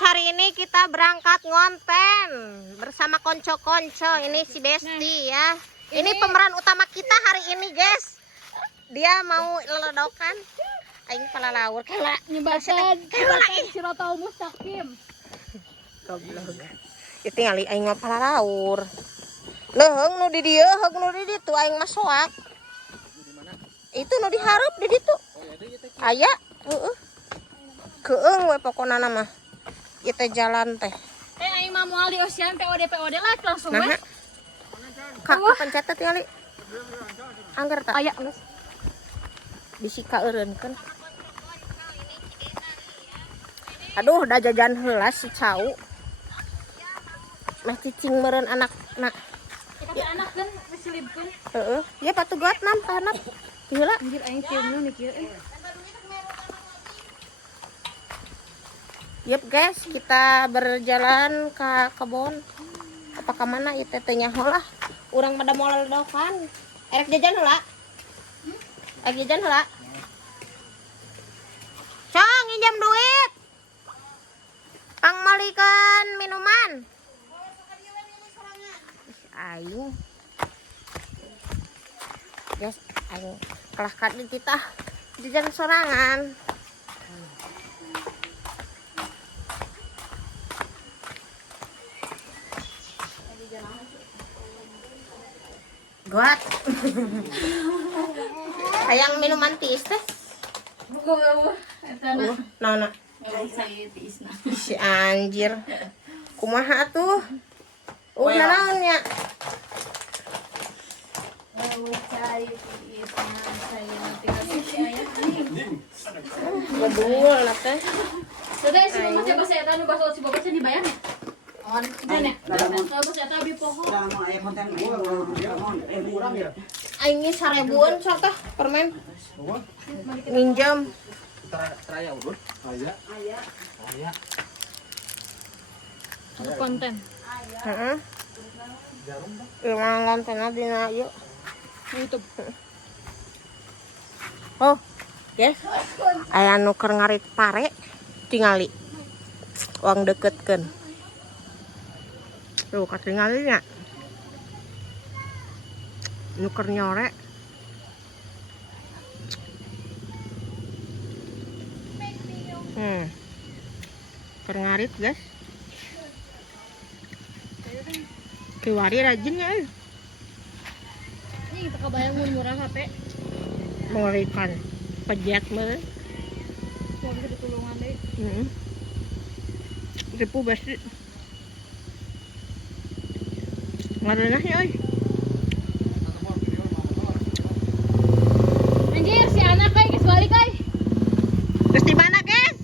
hari ini kita berangkat ngonten bersama konco-konco. Ini si Besti ya. Ini pemeran utama kita hari ini, guys. Dia mau leledokan. Aing pala laur kala nyebasan Sirotol Mustaqim. Goblok. Itu ngali aing mah pala laur. Leheung nu di dieu, heug nu di ditu aing mah soak. Itu nu dihareup di ditu. Aya, heeh. Keung we pokona mah. Ieu teh jalan teh. Aing mah moal di Ocean POD lah langsung we. Kak pencet teh ali. Angger tak? Aya geus. Bisi kaeureunkeun. Aduh, da jajan heula si Cau. Mah cicing meureun anakna. Kita anak kan disilipkeun. Heeh. Ieu patugot nam ka anak. Heula. Anjir aing tieup nu kieu. Yep guys, kita berjalan ke kebun. Apa ke mana ieu teh nya heula. Urang pada moal ledokan. Erek jajan heula. Erek jajan heula. Cong, nginjam duit. Pang malikeun minuman. Aing. Guys, aing kelah kadi kita jajan sorangan. Guat. Hayang minuman tiis teh. Nah. Si anjir. Kumaha tuh? Naon nya? Bedul lah teh. Sudah si mama siapa saya tahu bahasa si bapak saya dibayar ya? On, dan ya. Kalau saya tahu di pohon. Aing ge 1000-an sok teh permen. Minjam. Teraya urut. Aya. Untuk konten. Heeh. Ieu mah kontenna dina ieu. YouTube. Oh, guys. Aya nu keur ngarit pare tingali. Uang deketkeun. Tuh katingali nya. Nu keur nyore. Keur ngarit, guys. Kiwari rajin ya. Ini kita kebayang mun murah HP. Mengerikan. Pejet meureun. Mau bisa ditulungan deh. Ripu Besti. Ngarenahnya euy. Anjir si anak kayak geus balik euy. Geus di mana, guys?